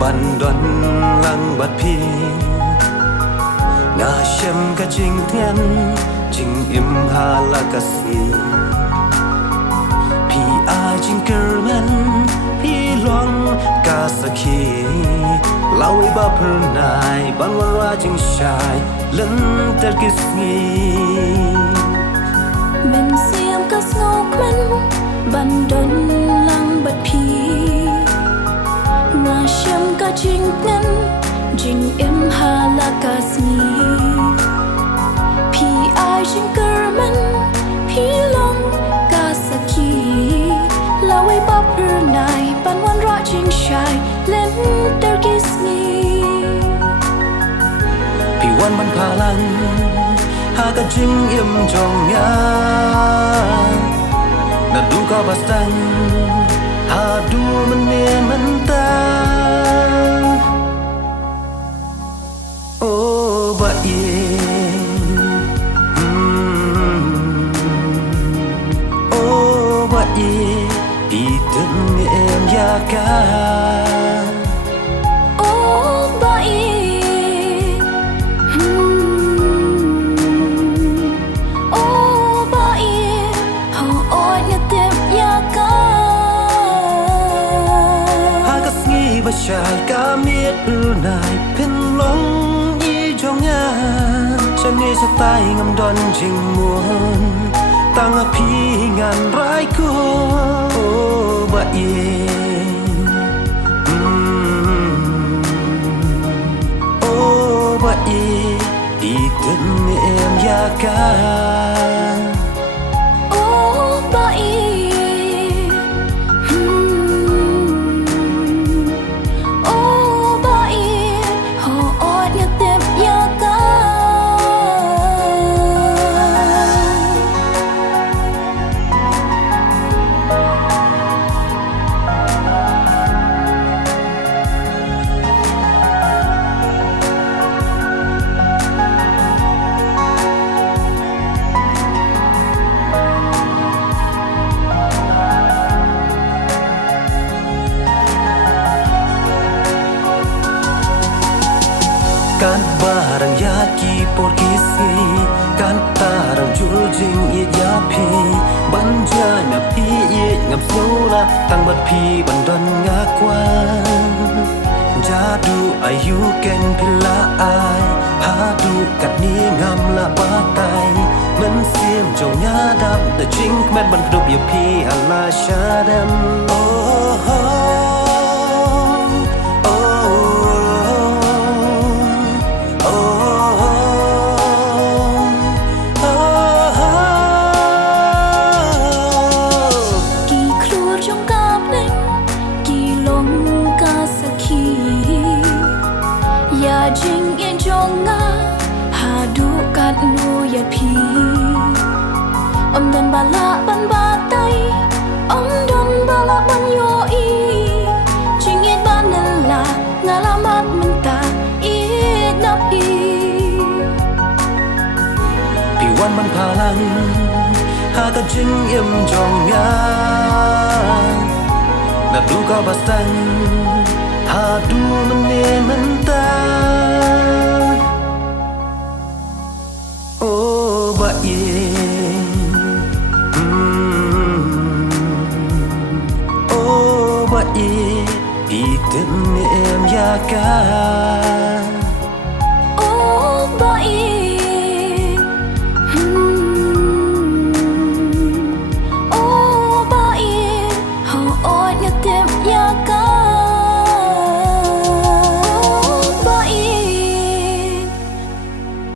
ban đoan lăng bát phi na xem cả chính thiên chính im hà là Khasi phi ai chính cơ men phi loang cả Sakhi lau ba phơi nai ban ra chính sai lần ter kisni men xiêm cả snow men ban đoan lăng bát phi na xem cả chính thiên chính im hà là Khasi phi ai chính cơ men phi loang cả Sakhi lau ba phơi nai ban ra chính sai lần ter kisni pi wan ban phalang ha ka jing im jong ya na du ka bastan ha du mene menta o ba ye o ba ye pi ten em ya ka Shai ka miết ư nai pin long y trong nhà chân đi sẽ tay ngâm đoan trình muôn tăng ấp phi ngàn rái cô ba yên ba yên đi thân em ya ca ba yên kan barang yaki por kisi kan tarang jul jing ye ya phi banja na phi ye ngam sola tang bat phi ban don nga kwan jadu ayu ken pila ai ha du kat ni ngam la ba tai men sim jong nya dam the jing men ban do ye phi ala shadam Jing in jonga hadu kat nu ya phi dan bala ban batai dan bala ban yo i jing in ban la ngalamat menta i na pi pi wan ban phalang ha ka jing im jong ya na du ka bastan ha du mene menta ba yên ba yên đi tên em ya ca ba yên